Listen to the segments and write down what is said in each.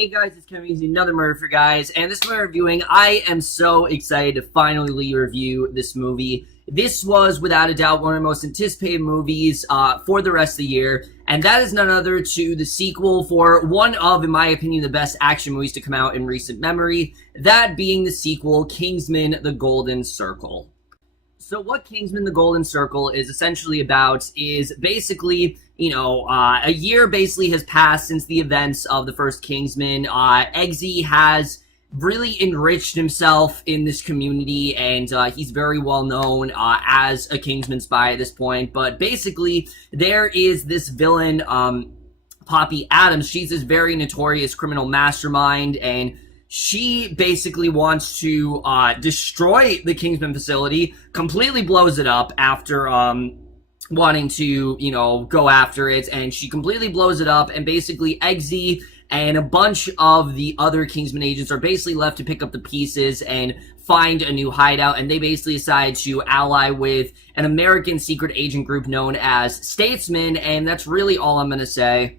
Hey guys, it's Kevin using another Murder for Guys, and this movie reviewing, I am so excited to finally review this movie. This was, without a doubt, one of the most anticipated movies for the rest of the year, and that is none other to the sequel for one of, in my opinion, the best action movies to come out in recent memory, that being the sequel, Kingsman: The Golden Circle. So what Kingsman: The Golden Circle is essentially about is basically, a year basically has passed since the events of the first Kingsman. Eggsy has really enriched himself in this community, and he's very well known as a Kingsman spy at this point. But basically, there is this villain, Poppy Adams. She's this very notorious criminal mastermind, and she basically wants to destroy the Kingsman facility, completely blows it up after wanting to, go after it, and she completely blows it up, and basically Eggsy and a bunch of the other Kingsman agents are basically left to pick up the pieces and find a new hideout, and they basically decide to ally with an American secret agent group known as Statesman, and that's really all I'm going to say.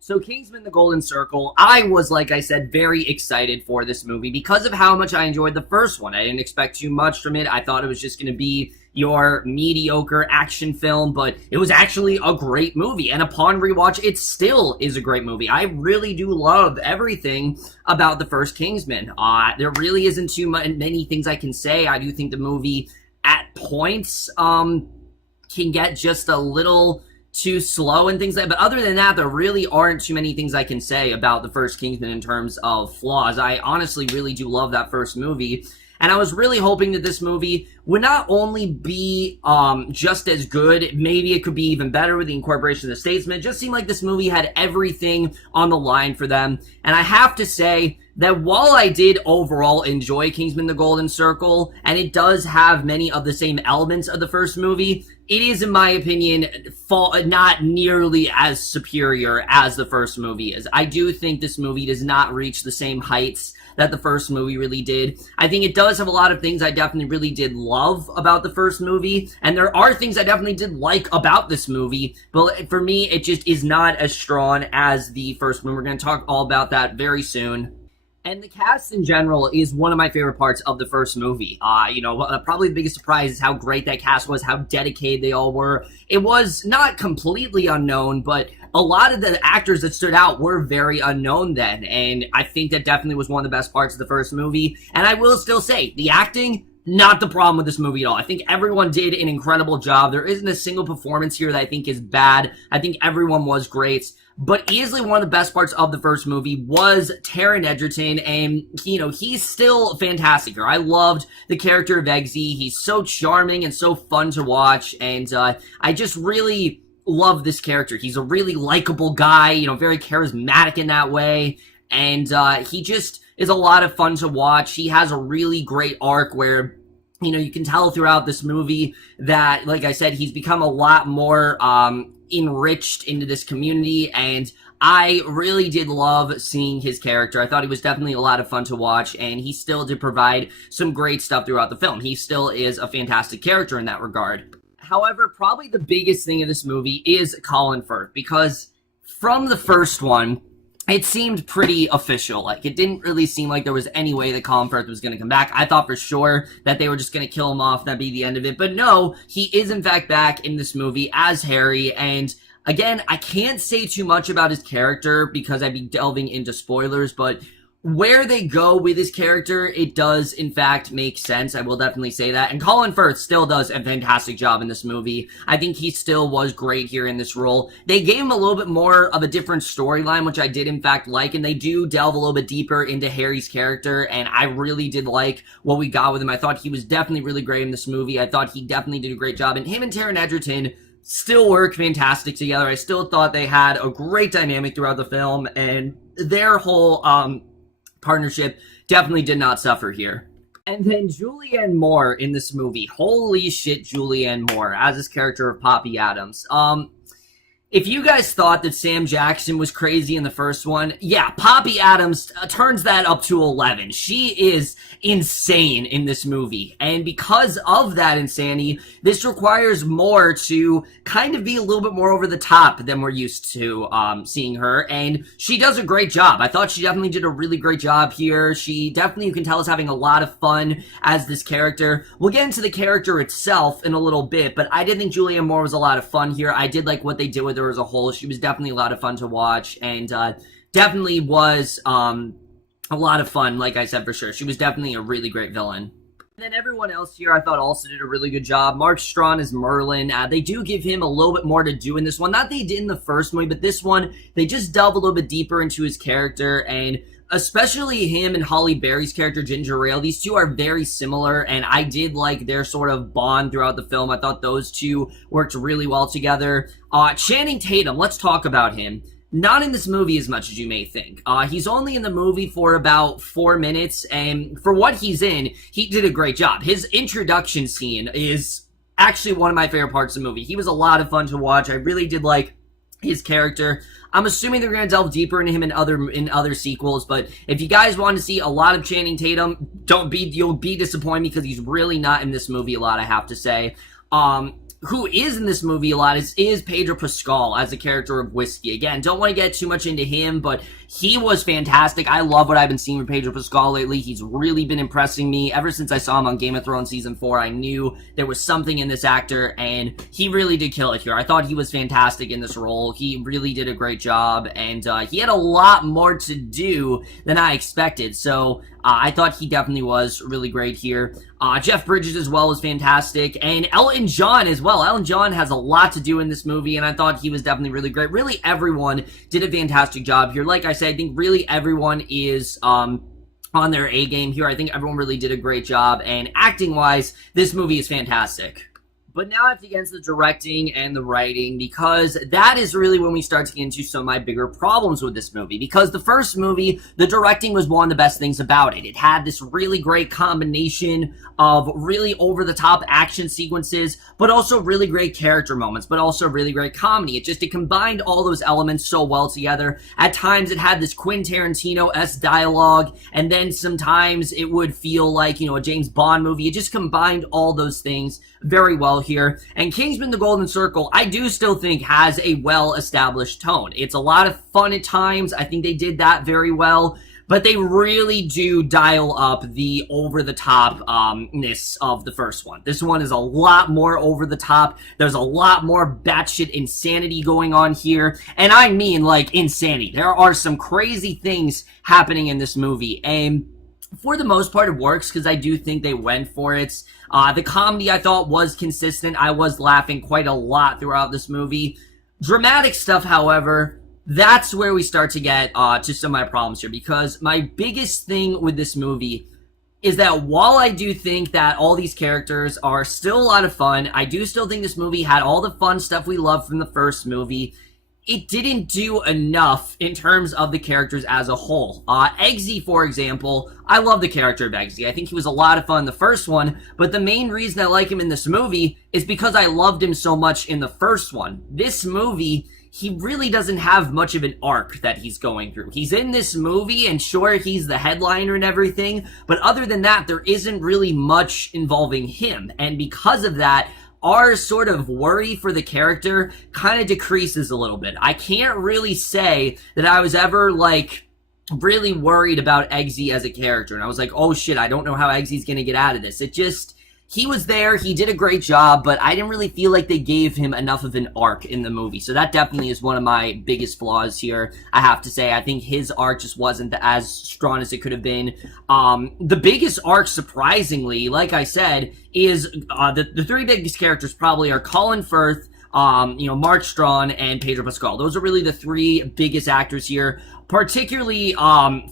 So Kingsman: The Golden Circle, I was, like I said, very excited for this movie because of how much I enjoyed the first one. I didn't expect too much from it. I thought it was just going to be your mediocre action film, but it was actually a great movie. And upon rewatch, it still is a great movie. I really do love everything about the first Kingsman. There really isn't too many things I can say. I do think the movie, at points, can get just a little too slow and things like that, but other than that, there really aren't too many things I can say about the first Kingsman in terms of flaws. I honestly really do love that first movie, and I was really hoping that this movie would not only be just as good, maybe it could be even better with the incorporation of the Statesman. It just seemed like this movie had everything on the line for them, and I have to say that while I did overall enjoy Kingsman: The Golden Circle, and it does have many of the same elements of the first movie, it is, in my opinion, not nearly as superior as the first movie is. I do think this movie does not reach the same heights that the first movie really did. I think it does have a lot of things I definitely really did love about the first movie, and there are things I definitely did like about this movie, but for me, it just is not as strong as the first movie. We're going to talk all about that very soon. And the cast in general is one of my favorite parts of the first movie. Probably the biggest surprise is how great that cast was, how dedicated they all were. It was not completely unknown, but a lot of the actors that stood out were very unknown then. And I think that definitely was one of the best parts of the first movie. And I will still say, the acting, not the problem with this movie at all. I think everyone did an incredible job. There isn't a single performance here that I think is bad. I think everyone was great. But easily one of the best parts of the first movie was Taron Egerton, and, he's still fantastic here. I loved the character of Eggsy. He's so charming and so fun to watch, and I just really love this character. He's a really likable guy, very charismatic in that way, and he just is a lot of fun to watch. He has a really great arc where, you can tell throughout this movie that, like I said, he's become a lot more enriched into this community, and I really did love seeing his character. I thought he was definitely a lot of fun to watch, and he still did provide some great stuff throughout the film. He still is a fantastic character in that regard. However, probably the biggest thing in this movie is Colin Firth, because from the first one, it seemed pretty official. Like, it didn't really seem like there was any way that Colin Firth was going to come back. I thought for sure that they were just going to kill him off, that'd be the end of it. But no, he is in fact back in this movie as Harry, and again, I can't say too much about his character because I'd be delving into spoilers, but where they go with his character, it does, in fact, make sense. I will definitely say that. And Colin Firth still does a fantastic job in this movie. I think he still was great here in this role. They gave him a little bit more of a different storyline, which I did, in fact, like. And they do delve a little bit deeper into Harry's character. And I really did like what we got with him. I thought he was definitely really great in this movie. I thought he definitely did a great job. And him and Taron Egerton still work fantastic together. I still thought they had a great dynamic throughout the film. And their whole partnership definitely did not suffer here. And then Julianne Moore in this movie. Holy shit, Julianne Moore as this character of Poppy Adams. If you guys thought that Sam Jackson was crazy in the first one, yeah, Poppy Adams turns that up to 11. She is insane in this movie. And because of that insanity, this requires more to kind of be a little bit more over the top than we're used to seeing her. And she does a great job. I thought she definitely did a really great job here. She definitely, you can tell, is having a lot of fun as this character. We'll get into the character itself in a little bit, but I did think Julianne Moore was a lot of fun here. I did like what they did with her as a whole. She was definitely a lot of fun to watch, and definitely was a lot of fun, like I said, for sure. She was definitely a really great villain. And then everyone else here I thought also did a really good job. Mark Strachan as Merlin. They do give him a little bit more to do in this one. Not that they did in the first movie, but this one, they just delve a little bit deeper into his character, and especially him and Halle Berry's character, Ginger Ale. These two are very similar, and I did like their sort of bond throughout the film. I thought those two worked really well together. Channing Tatum, let's talk about him. Not in this movie as much as you may think. He's only in the movie for about 4 minutes, and for what he's in, he did a great job. His introduction scene is actually one of my favorite parts of the movie. He was a lot of fun to watch. I really did like his character. I'm assuming they're going to delve deeper into him in other sequels, but if you guys want to see a lot of Channing Tatum, you'll be disappointed because he's really not in this movie a lot, I have to say. Who is in this movie a lot is Pedro Pascal as a character of Whiskey. Again, don't want to get too much into him, but he was fantastic. I love what I've been seeing with Pedro Pascal lately. He's really been impressing me. Ever since I saw him on Game of Thrones Season 4, I knew there was something in this actor, and he really did kill it here. I thought he was fantastic in this role. He really did a great job, and he had a lot more to do than I expected, so I thought he definitely was really great here. Jeff Bridges as well was fantastic, and Elton John as well. Elton John has a lot to do in this movie, and I thought he was definitely really great. Really, everyone did a fantastic job here. Like I said, I think really everyone is on their A game here. I think everyone really did a great job, and acting-wise, this movie is fantastic. But now I have to get into the directing and the writing, because that is really when we start to get into some of my bigger problems with this movie. Because the first movie, the directing was one of the best things about it. It had this really great combination of really over-the-top action sequences, but also really great character moments, but also really great comedy. It combined all those elements so well together. At times, it had this Quentin Tarantino-esque dialogue, and then sometimes it would feel like, a James Bond movie. It just combined all those things very well here. And Kingsman: The Golden Circle, I do still think has a well-established tone. It's a lot of fun at times. I think they did that very well. But they really do dial up the over-the-top-ness of the first one. This one is a lot more over-the-top. There's a lot more batshit insanity going on here. And I mean, like, insanity. There are some crazy things happening in this movie. And for the most part, it works because I do think they went for it. The comedy, I thought, was consistent. I was laughing quite a lot throughout this movie. Dramatic stuff, however, that's where we start to get to some of my problems here, because my biggest thing with this movie is that while I do think that all these characters are still a lot of fun, I do still think this movie had all the fun stuff we loved from the first movie. It didn't do enough in terms of the characters as a whole. Eggsy, for example, I love the character of Eggsy. I think he was a lot of fun in the first one, but the main reason I like him in this movie is because I loved him so much in the first one. This movie, he really doesn't have much of an arc that he's going through. He's in this movie, and sure, he's the headliner and everything, but other than that, there isn't really much involving him, and because of that, our sort of worry for the character kind of decreases a little bit. I can't really say that I was ever, really worried about Eggsy as a character, and I was like, oh shit, I don't know how Eggsy's gonna get out of this. He was there, he did a great job, but I didn't really feel like they gave him enough of an arc in the movie. So that definitely is one of my biggest flaws here, I have to say. I think his arc just wasn't as strong as it could have been. The biggest arc, surprisingly, like I said, is the three biggest characters probably are Colin Firth, Mark Strachan, and Pedro Pascal. Those are really the three biggest actors here, particularly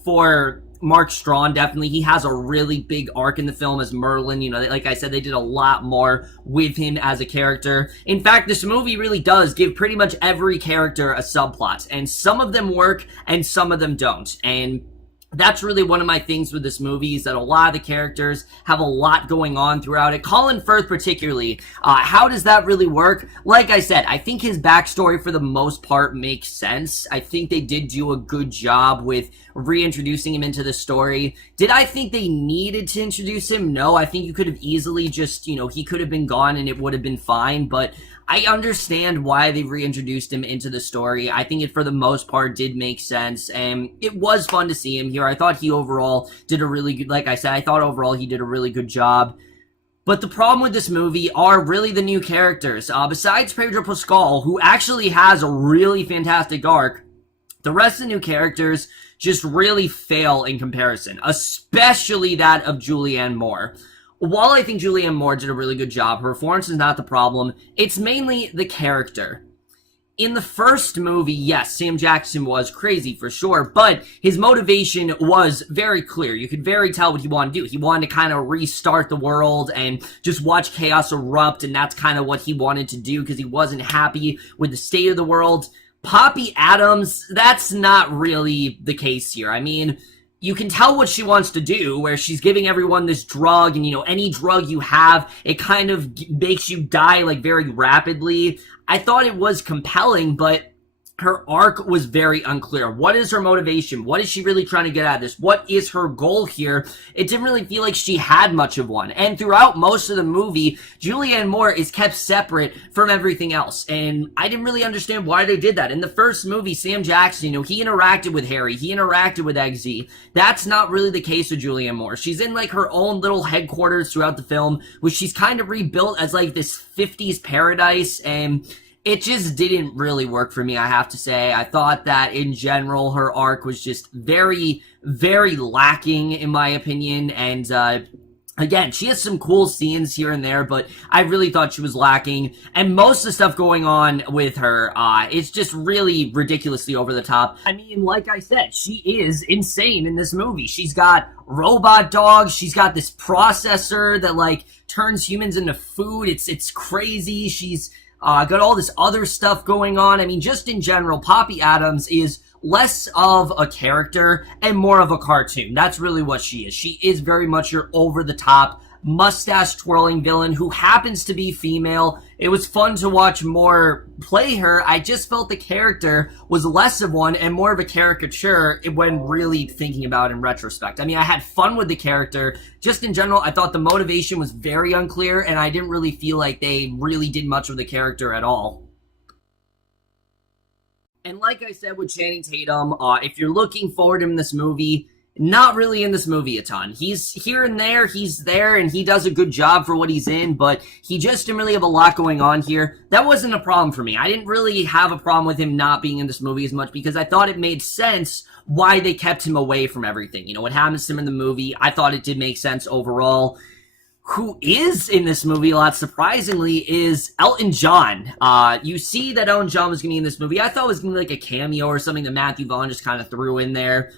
for Mark Strachan. Definitely, he has a really big arc in the film as Merlin. Like I said, they did a lot more with him as a character. In fact, this movie really does give pretty much every character a subplot, and some of them work and some of them don't. And That's really one of my things with this movie, is that a lot of the characters have a lot going on throughout it. Colin Firth particularly, how does that really work? Like I said, I think his backstory for the most part makes sense. I think they did do a good job with reintroducing him into the story. Did I think they needed to introduce him? No, I think you could have easily just, he could have been gone and it would have been fine, but I understand why they reintroduced him into the story. I think it, for the most part, did make sense, and it was fun to see him here. I thought he overall did a really good, like I said, I thought overall he did a really good job. But the problem with this movie are really the new characters. Besides Pedro Pascal, who actually has a really fantastic arc, the rest of the new characters just really fail in comparison, especially that of Julianne Moore. While I think Julianne Moore did a really good job, her performance is not the problem. It's mainly the character. In the first movie, yes, Sam Jackson was crazy for sure, but his motivation was very clear. You could very tell what he wanted to do. He wanted to kind of restart the world and just watch chaos erupt, and that's kind of what he wanted to do because he wasn't happy with the state of the world. Poppy Adams, that's not really the case here. I mean, you can tell what she wants to do, where she's giving everyone this drug, and, any drug you have, it kind of makes you die, like, very rapidly. I thought it was compelling, but her arc was very unclear. What is her motivation? What is she really trying to get out of this? What is her goal here? It didn't really feel like she had much of one. And throughout most of the movie, Julianne Moore is kept separate from everything else. And I didn't really understand why they did that. In the first movie, Sam Jackson, he interacted with Harry. He interacted with Eggsy. That's not really the case with Julianne Moore. She's in, like, her own little headquarters throughout the film, which she's kind of rebuilt as, like, this 50s paradise, and it just didn't really work for me, I have to say. I thought that, in general, her arc was just very, very lacking, in my opinion. And, again, she has some cool scenes here and there, but I really thought she was lacking. And most of the stuff going on with her, it's just really ridiculously over the top. I mean, like I said, she is insane in this movie. She's got robot dogs. She's got this processor that, like, turns humans into food. It's crazy. She's got all this other stuff going on. I mean, just in general, Poppy Adams is less of a character and more of a cartoon. That's really what she is. She is very much your over-the-top, mustache-twirling villain who happens to be female. It was fun to watch Moore play her. I just felt the character was less of one and more of a caricature when really thinking about it in retrospect. I mean, I had fun with the character. Just in general, I thought the motivation was very unclear, and I didn't really feel like they really did much with the character at all. And like I said with Channing Tatum, if you're looking forward to him in this movie, not really in this movie a ton. He's here and there, he's there, and he does a good job for what he's in, but he just didn't really have a lot going on here. That wasn't a problem for me. I didn't really have a problem with him not being in this movie as much because I thought it made sense why they kept him away from everything. What happens to him in the movie, I thought it did make sense overall. Who is in this movie, a lot surprisingly, is Elton John. You see that Elton John was going to be in this movie. I thought it was going to be like a cameo or something that Matthew Vaughn just kind of threw in there.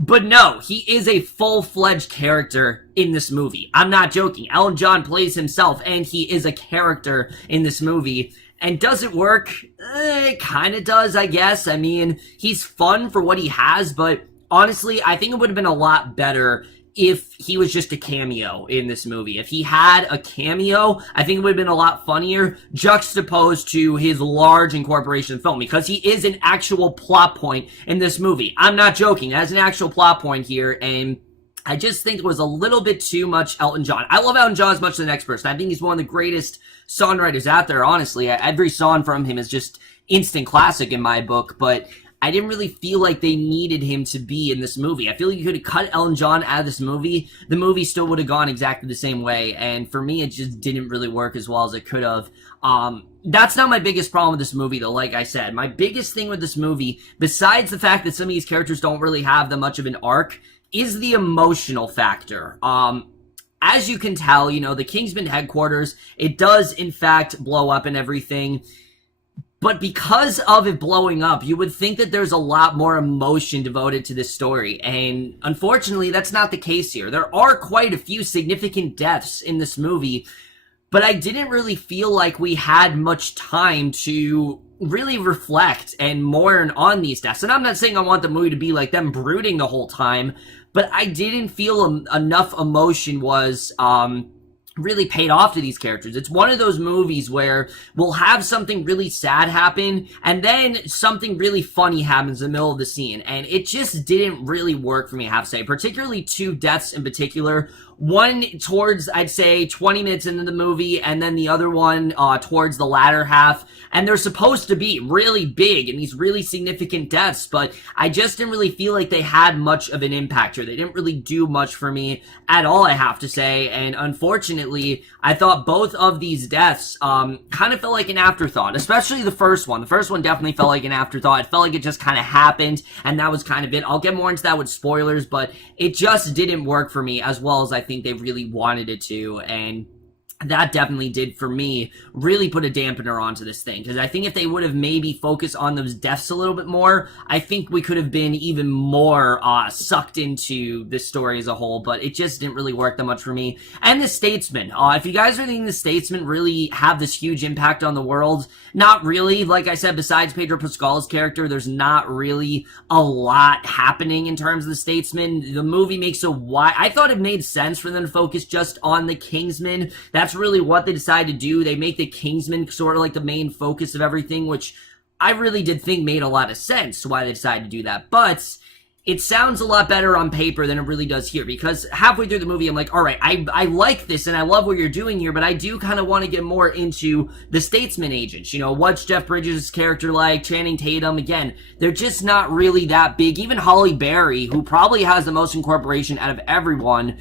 But no, he is a full-fledged character in this movie. I'm not joking. Elton John plays himself, and he is a character in this movie. And does it work? It kind of does, I guess. I mean, he's fun for what he has, but honestly, I think it would have been a lot better if he was just a cameo in this movie. If he had a cameo, I think it would have been a lot funnier, juxtaposed to his large incorporation film, because he is an actual plot point in this movie. I'm not joking. That's an actual plot point here, and I just think it was a little bit too much Elton John. I love Elton John as much as the next person. I think he's one of the greatest songwriters out there, honestly. Every song from him is just instant classic in my book, but I didn't really feel like they needed him to be in this movie. I feel like you could have cut Elton John out of this movie. The movie still would have gone exactly the same way. And for me, it just didn't really work as well as it could have. That's not my biggest problem with this movie, though, like I said. My biggest thing with this movie, besides the fact that some of these characters don't really have that much of an arc, is the emotional factor. As you can tell, the Kingsman headquarters, it does, in fact, blow up and everything. But because of it blowing up, you would think that there's a lot more emotion devoted to this story. And unfortunately, that's not the case here. There are quite a few significant deaths in this movie, but I didn't really feel like we had much time to really reflect and mourn on these deaths. And I'm not saying I want the movie to be like them brooding the whole time, but I didn't feel enough emotion was really paid off to these characters. It's one of those movies where we'll have something really sad happen and then something really funny happens in the middle of the scene, and it just didn't really work for me, I have to say. Particularly two deaths in particular. One towards, I'd say, 20 minutes into the movie, and then the other one towards the latter half. And they're supposed to be really big and these really significant deaths, but I just didn't really feel like they had much of an impact here. They didn't really do much for me at all, I have to say. And unfortunately, I thought both of these deaths kind of felt like an afterthought, especially the first one. The first one definitely felt like an afterthought. It felt like it just kind of happened, and that was kind of it. I'll get more into that with spoilers, but it just didn't work for me as well as I think they really wanted it to, and that definitely did, for me, really put a dampener onto this thing, because I think if they would have maybe focused on those deaths a little bit more, I think we could have been even more sucked into this story as a whole, but it just didn't really work that much for me. And The Statesman. If you guys are thinking The Statesman really have this huge impact on the world, not really. Like I said, besides Pedro Pascal's character, there's not really a lot happening in terms of The Statesman. The movie makes a wide... I thought it made sense for them to focus just on the Kingsman. That's really what they decided to do. They make the Kingsman sort of like the main focus of everything, which I really did think made a lot of sense why they decided to do that. But it sounds a lot better on paper than it really does here, because halfway through the movie, I'm like, all right, I like this and I love what you're doing here, but I do kind of want to get more into the Statesman agents. You know, what's Jeff Bridges' character like? Channing Tatum, again, they're just not really that big. Even Halle Berry, who probably has the most incorporation out of everyone,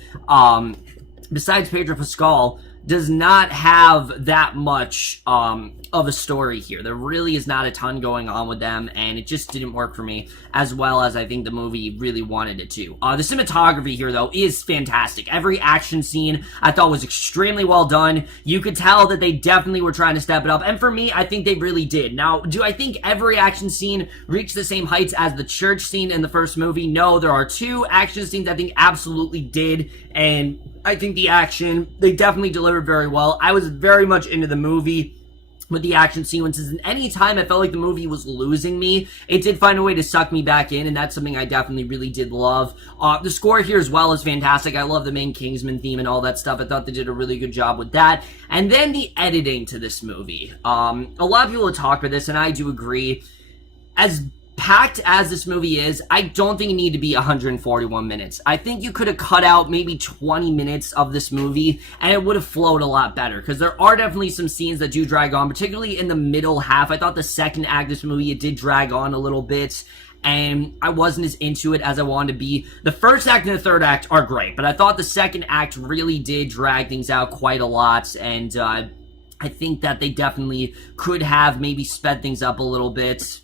besides Pedro Pascal, does not have that much of a story here. There really is not a ton going on with them, and it just didn't work for me as well as I think the movie really wanted it to. The cinematography here, though, is fantastic. Every action scene I thought was extremely well done. You could tell that they definitely were trying to step it up, and for me, I think they really did. Now, do I think every action scene reached the same heights as the church scene in the first movie? No, there are two action scenes I think absolutely did, and I think the action, they definitely delivered very well. I was very much into the movie with the action sequences, and any time I felt like the movie was losing me, it did find a way to suck me back in, and that's something I definitely really did love. The score here as well is fantastic. I love the main Kingsman theme and all that stuff. I thought they did a really good job with that. And then the editing to this movie. A lot of people have talked about this, and I do agree. As packed as this movie is, I don't think it needed to be 141 minutes. I think you could have cut out maybe 20 minutes of this movie and it would have flowed a lot better, because there are definitely some scenes that do drag on, particularly in the middle half. I thought the second act of this movie, it did drag on a little bit, and I wasn't as into it as I wanted to be. The first act and the third act are great, but I thought the second act really did drag things out quite a lot, and I think that they definitely could have maybe sped things up a little bit.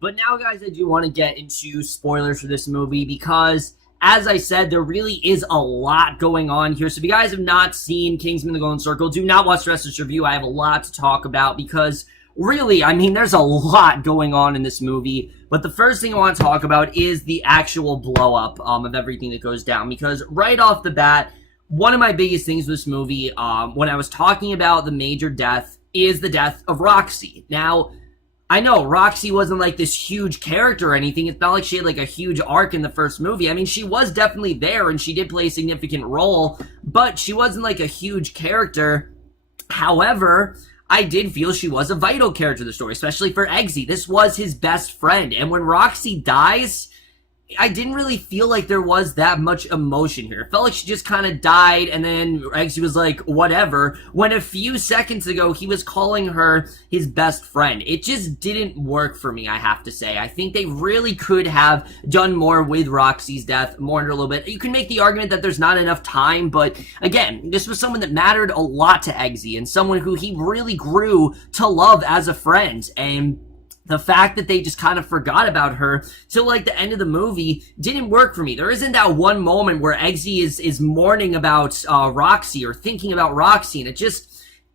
But now, guys, I do want to get into spoilers for this movie, because, as I said, there really is a lot going on here. So if you guys have not seen Kingsman: The Golden Circle, do not watch the rest of this review. I have a lot to talk about, because really, I mean, there's a lot going on in this movie. But the first thing I want to talk about is the actual blow-up of everything that goes down, because right off the bat, one of my biggest things with this movie, when I was talking about the major death, is the death of Roxy. Now, I know Roxy wasn't like this huge character or anything. It's not like she had like a huge arc in the first movie. I mean, she was definitely there and she did play a significant role, but she wasn't like a huge character. However, I did feel she was a vital character in the story, especially for Eggsy. This was his best friend, and when Roxy dies, I didn't really feel like there was that much emotion here. It felt like she just kind of died, and then Eggsy was like, whatever, when a few seconds ago, he was calling her his best friend. It just didn't work for me, I have to say. I think they really could have done more with Roxy's death, more in a little bit. You can make the argument that there's not enough time, but again, this was someone that mattered a lot to Eggsy, and someone who he really grew to love as a friend, and the fact that they just kind of forgot about her till like the end of the movie didn't work for me. There isn't that one moment where Eggsy is mourning about Roxy or thinking about Roxy, and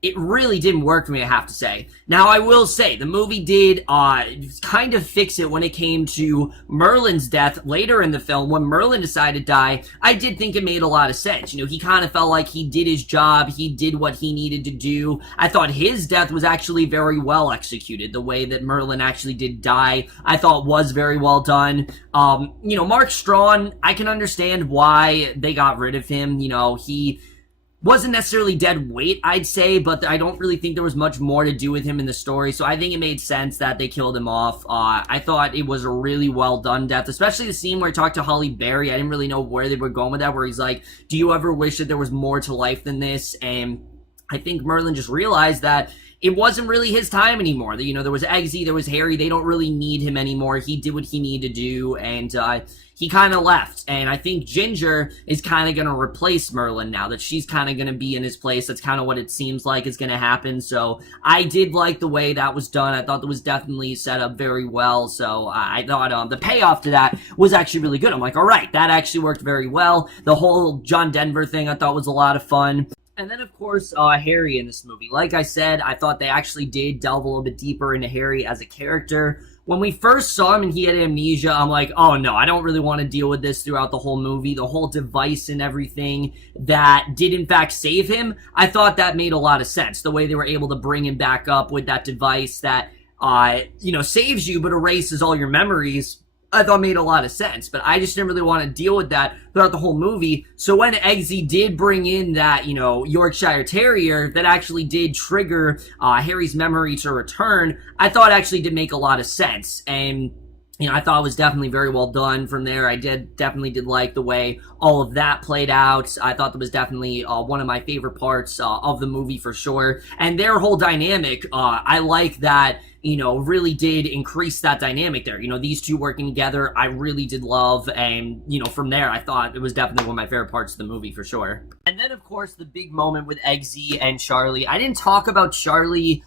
it really didn't work for me, I have to say. Now, I will say, the movie did kind of fix it when it came to Merlin's death later in the film. When Merlin decided to die, I did think it made a lot of sense. You know, he kind of felt like he did his job, he did what he needed to do. I thought his death was actually very well executed. The way that Merlin actually did die, I thought was very well done. You know, Mark Strachan, I can understand why they got rid of him. You know, he wasn't necessarily dead weight, I'd say, but I don't really think there was much more to do with him in the story, so I think it made sense that they killed him off. I thought it was a really well done death, especially the scene where he talked to Halle Berry. I didn't really know where they were going with that, where he's like, do you ever wish that there was more to life than this? And I think Merlin just realized that it wasn't really his time anymore. You know, there was Eggsy, there was Harry. They don't really need him anymore. He did what he needed to do, and he kind of left. And I think Ginger is kind of going to replace Merlin now, that she's kind of going to be in his place. That's kind of what it seems like is going to happen. So I did like the way that was done. I thought that was definitely set up very well. So I thought the payoff to that was actually really good. I'm like, all right, that actually worked very well. The whole John Denver thing I thought was a lot of fun. And then, of course, Harry in this movie. Like I said, I thought they actually did delve a little bit deeper into Harry as a character. When we first saw him and he had amnesia, I'm like, oh no, I don't really want to deal with this throughout the whole movie. The whole device and everything that did in fact save him, I thought that made a lot of sense. The way they were able to bring him back up with that device that, you know, saves you but erases all your memories, I thought made a lot of sense, but I just didn't really want to deal with that throughout the whole movie. So when Eggsy did bring in that, you know, Yorkshire Terrier that actually did trigger Harry's memory to return, I thought actually did make a lot of sense. And you know, I thought it was definitely very well done from there. I definitely did like the way all of that played out. I thought that was definitely one of my favorite parts of the movie for sure. And their whole dynamic, I like that, you know, really did increase that dynamic there. You know, these two working together, I really did love. And, you know, from there, I thought it was definitely one of my favorite parts of the movie for sure. And then, of course, the big moment with Eggsy and Charlie. I didn't talk about Charlie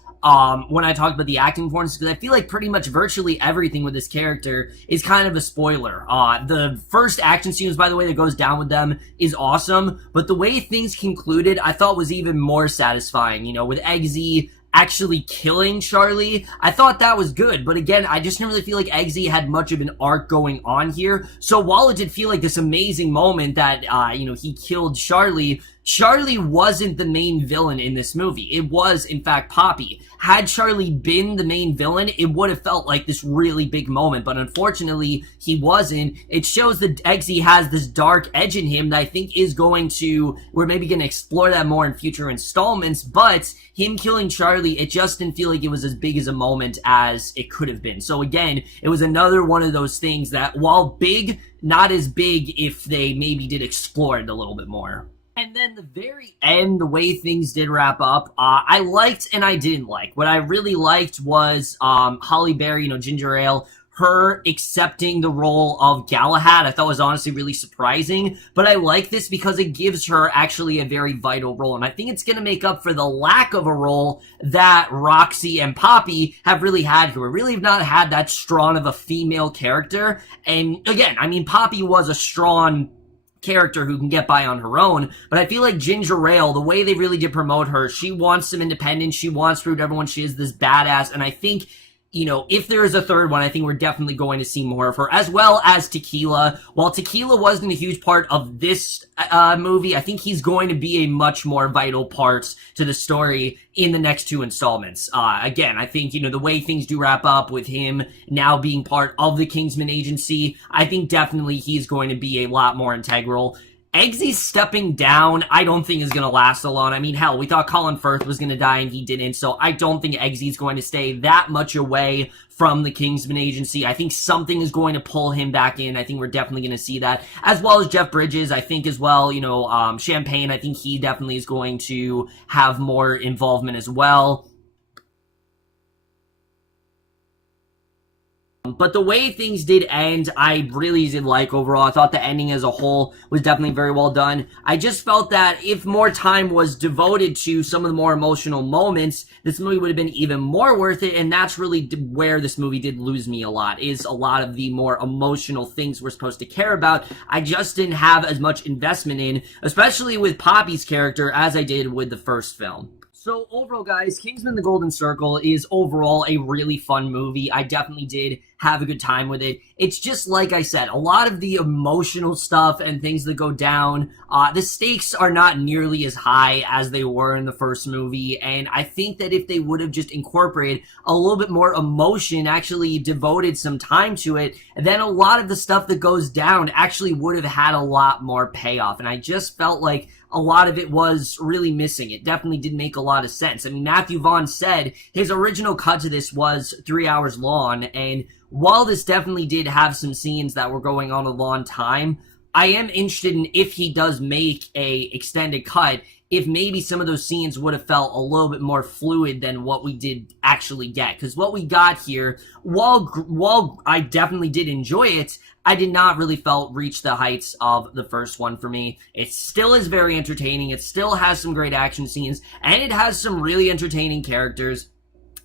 when I talked about the acting performance, because I feel like pretty much virtually everything with this character is kind of a spoiler. The first action sequence, by the way, that goes down with them is awesome, but the way things concluded, I thought was even more satisfying. You know, with Eggsy actually killing Charlie, I thought that was good, but again, I just didn't really feel like Eggsy had much of an arc going on here. So while it did feel like this amazing moment that, you know, he killed Charlie, Charlie wasn't the main villain in this movie. It was, in fact, Poppy. Had Charlie been the main villain, it would have felt like this really big moment, but unfortunately, he wasn't. It shows that Eggsy has this dark edge in him that I think is going to, we're maybe going to explore that more in future installments, but him killing Charlie, it just didn't feel like it was as big as a moment as it could have been. So again, it was another one of those things that, while big, not as big if they maybe did explore it a little bit more. And then the very end, the way things did wrap up, I liked and I didn't like. What I really liked was Halle Berry, you know, Ginger Ale, her accepting the role of Galahad. I thought was honestly really surprising, but I like this because it gives her actually a very vital role, and I think it's going to make up for the lack of a role that Roxy and Poppy have really had here. We really have not had that strong of a female character, and again, I mean, Poppy was a strong character who can get by on her own, but I feel like Ginger Ale, the way they really did promote her, she wants some independence, she wants to prove to everyone she is this badass, and I think, you know, if there is a third one, I think we're definitely going to see more of her, as well as Tequila. While Tequila wasn't a huge part of this movie, I think he's going to be a much more vital part to the story in the next two installments. Again, I think, you know, the way things do wrap up with him now being part of the Kingsman agency, I think definitely he's going to be a lot more integral. Eggsy stepping down, I don't think is going to last long. I mean, hell, we thought Colin Firth was going to die and he didn't, so I don't think Eggsy's going to stay that much away from the Kingsman agency. I think something is going to pull him back in. I think we're definitely going to see that, as well as Jeff Bridges, I think as well, you know, Champagne, I think he definitely is going to have more involvement as well. But the way things did end, I really did like overall. I thought the ending as a whole was definitely very well done. I just felt that if more time was devoted to some of the more emotional moments, this movie would have been even more worth it, and that's really where this movie did lose me a lot, is a lot of the more emotional things we're supposed to care about. I just didn't have as much investment in, especially with Poppy's character, as I did with the first film. So overall, guys, Kingsman: The Golden Circle is overall a really fun movie. I definitely did have a good time with it. It's just like I said, a lot of the emotional stuff and things that go down, the stakes are not nearly as high as they were in the first movie, and I think that if they would have just incorporated a little bit more emotion, actually devoted some time to it, then a lot of the stuff that goes down actually would have had a lot more payoff, and I just felt like a lot of it was really missing. It definitely didn't make a lot of sense. I mean, Matthew Vaughn said his original cut to this was 3 hours long, and while this definitely did have some scenes that were going on a long time, I am interested in, if he does make a extended cut, if maybe some of those scenes would have felt a little bit more fluid than what we did actually get. Because what we got here, while I definitely did enjoy it, I did not really felt reach the heights of the first one for me. It still is very entertaining. It still has some great action scenes, and it has some really entertaining characters.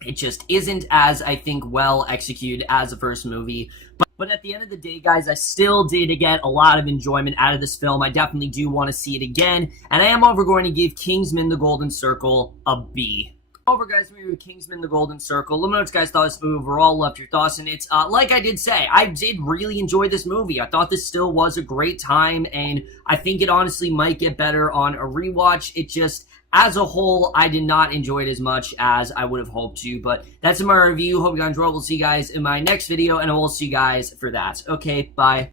It just isn't as, I think, well executed as the first movie. But at the end of the day, guys, I still did get a lot of enjoyment out of this film. I definitely do want to see it again. And I am going to give Kingsman: The Golden Circle a B. Over, guys, we with Kingsman: The Golden Circle. Let me know what you guys thought of this movie overall. Left your thoughts in it. Like I did say, I did really enjoy this movie. I thought this still was a great time, and I think it honestly might get better on a rewatch. It just, as a whole, I did not enjoy it as much as I would have hoped to, but that's my review. Hope you guys enjoyed. We'll see you guys in my next video, and I will see you guys for that. Okay, bye.